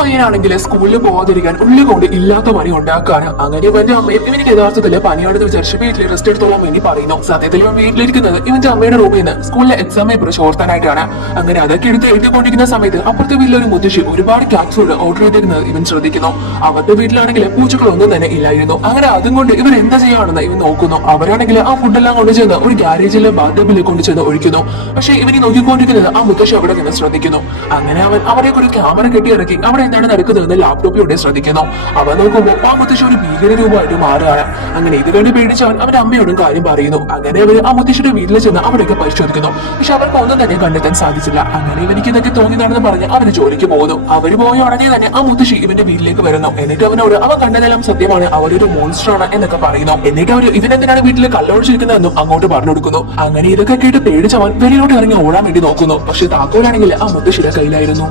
പയ്യനാണെങ്കിൽ സ്കൂളിൽ പോകാതിരിക്കാൻ ഉള്ളികൊണ്ട് ഇല്ലാത്ത പണി ഉണ്ടാക്കാണ്. അങ്ങനെ ഇവന്റെ അമ്മയും ഇവനിക്ക് യഥാർത്ഥത്തില് പനിയാണെന്ന് വിചാരിച്ച് വീട്ടിൽ റെസ്റ്റ് എടുത്തോളാൻ വേണ്ടി പറയുന്നു. സത്യത്തിൽ ഇവൻ വീട്ടിലിരിക്കുന്നത് ഇവന്റെ അമ്മയുടെ റൂമിൽ നിന്ന് സ്കൂളിലെ എക്സാം പേപ്പർ ചോർത്താനായിട്ടാണ്. അങ്ങനെ അതൊക്കെ എടുത്ത് എഴുതിക്കൊണ്ടിരിക്കുന്ന സമയത്ത് അപ്പുറത്തെ വീട്ടിലൊരു മുത്തശ്ശി ഒരുപാട് ക്യാറ്റ് ഫുഡ് ഓർഡർ ചെയ്തിരുന്നത് ഇവൻ ശ്രദ്ധിക്കുന്നു. അവരുടെ വീട്ടിലാണെങ്കിൽ പൂച്ചകളൊന്നും തന്നെ ഇല്ലായിരുന്നു. അങ്ങനെ അതും കൊണ്ട് ഇവൻ എന്താ ചെയ്യാണെന്ന് ഇവൻ നോക്കുന്നു. അവരാണെങ്കിൽ ആ ഫുഡെല്ലാം കൊണ്ടുചെന്ന് ഒരു ഗാരേജിലെ ബാത്ടബിൽ കൊണ്ടുചെന്ന് ഒഴിക്കുന്നു. പക്ഷേ ഇവന് നോക്കിക്കൊണ്ടിരിക്കുന്നത് ആ മുത്തശ്ശി അവിടെ നിന്ന് ശ്രദ്ധിക്കുന്നു. അങ്ങനെ അവൻ അവിടേക്ക് ഒരു ക്യാമറ കെട്ടിയിറക്കി അവിടെ എന്താണ് നടക്കുന്നതെന്ന് ലാപ്ടോപ്പിലൂടെ ശ്രദ്ധിക്കുന്നു. അവൻ നോക്കുമ്പോൾ ആ മുത്തശ്ശി ഒരു ഭീകര രൂപമായിട്ട് മാറുകയാണ്. അങ്ങനെ ഇത് കണ്ട് പേടിച്ചവൻ അവന്റെ അമ്മയോടും കാര്യം പറയുന്നു. അങ്ങനെ അവര് ആ മുത്തശ്ശിയുടെ വീട്ടിൽ ചെന്ന് അവിടേക്ക് പരിശോധിക്കുന്നു. പക്ഷെ അവർക്ക് ഒന്നും തന്നെ കണ്ടെത്താൻ സാധിച്ചില്ല. അങ്ങനെ ഇവനിക്ക് ഇതൊക്കെ തോന്നിയതാണെന്ന് പറഞ്ഞ് അവര് ജോലിക്ക് പോകുന്നു. അവര് പോയ ഉടനെ തന്നെ ആ മുത്തശ്ശി ഇവന്റെ വീട്ടിലേക്ക് വരുന്നു. എന്നിട്ട് അവനോട് അവൻ കണ്ടതെല്ലാം സത്യമാണ്, അവരൊരു മോൺസ്റ്റർ ആണ് എന്നൊക്കെ പറയുന്നു. എന്നിട്ട് അവര് ഇവനെന്തിനാണ് വീട്ടിൽ കള്ളൊഴിച്ചിരിക്കുന്നതെന്നും അങ്ങോട്ട് പറഞ്ഞു കൊടുക്കുന്നു. അങ്ങനെ ഇതൊക്കെ കേട്ട് പേടിച്ചവൻ വെളിയിലോട്ട് ഇറങ്ങി ഓടാൻ വേണ്ടി നോക്കുന്നു. പക്ഷെ താക്കോലാണെങ്കിൽ ആ മുത്തശ്ശിയുടെ കയ്യിലായിരുന്നു.